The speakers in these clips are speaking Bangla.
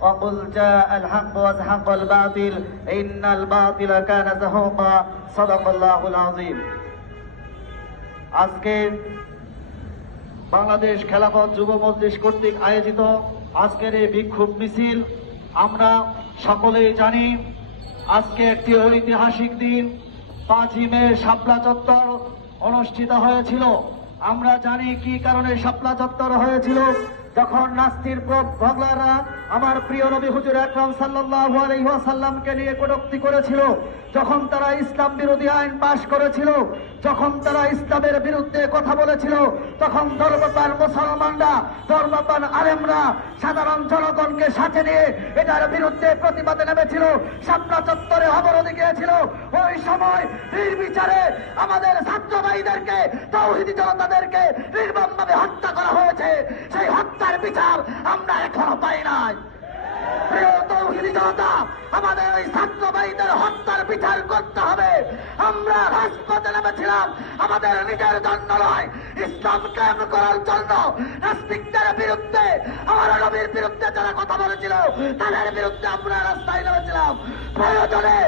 وقل جاء الحق وزهق الباطل إن الباطل كان زهوقا صدق الله العظيم। আজকে বাংলাদেশ খেলাফত যুব মজলিস কর্তৃক আয়োজিত আজকের এই বিক্ষোভ মিছিল আমরা সকলেই জানি আজকে একটি ঐতিহাসিক দিন। 5ই মে শাপলা চত্বর অনুষ্ঠিত হয়েছিল। আমরা জানি কি কারণে শাপলা চত্বর হয়েছিল। যখন নাস্তির পাগলারা আমার প্রিয় নবী হুজুর আকরাম সাল্লাল্লাহু আলাইহি ওয়াসাল্লামকে নিয়ে কটূক্তি করেছিল, যখন তারা ইসলাম বিরোধী আইন পাশ করেছিল, যখন তারা ইসলামের বিরুদ্ধে কথা বলেছিল, তখন ধর্মপ্রাণ মুসলমানরা, ধর্মপ্রাণ আলেমরা সাধারণ জনগণকে সাথে নিয়ে এটার বিরুদ্ধে প্রতিবাদে নেমেছিল, শাপলা চত্বরে অবরোধে গিয়েছিল। ওই সময় নির্বিচারে আমাদের ছাত্র ভাইদেরকে, তাওহীদি জনতাদেরকে নির্মমভাবে হত্যা করা হয়েছে। সেই হত্যার বিচার আমরা এখনো পাই নাই। প্রিয় তাওহীদি জনতা, আমাদের ওই ছাত্র ভাইদের হত্যার বিচার করতে হবে। আমরা রাজপথে নেমেছিলাম আমাদের নিজের জন্য নয়, ইসলাম কায়েম করার জন্য। নাস্তিকদের বিরুদ্ধে, আমার নবীর বিরুদ্ধে যারা কথা বলেছিল তাদের বিরুদ্ধে আমরা রাস্তায় নেমেছিলাম। প্রয়োজনে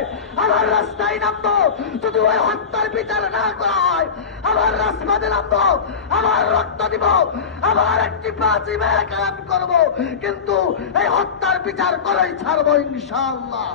আমার রাস্তায় নামবো, যদি ওই হত্যার বিচার না করা হয় আমার রাজপথে নামবো, আমার রক্ত দিব, আমার একটি 5ই মে কায়েম করবো, কিন্তু এই হত্যার বিচার করেই ছাড়বো ইনশাআল্লাহ।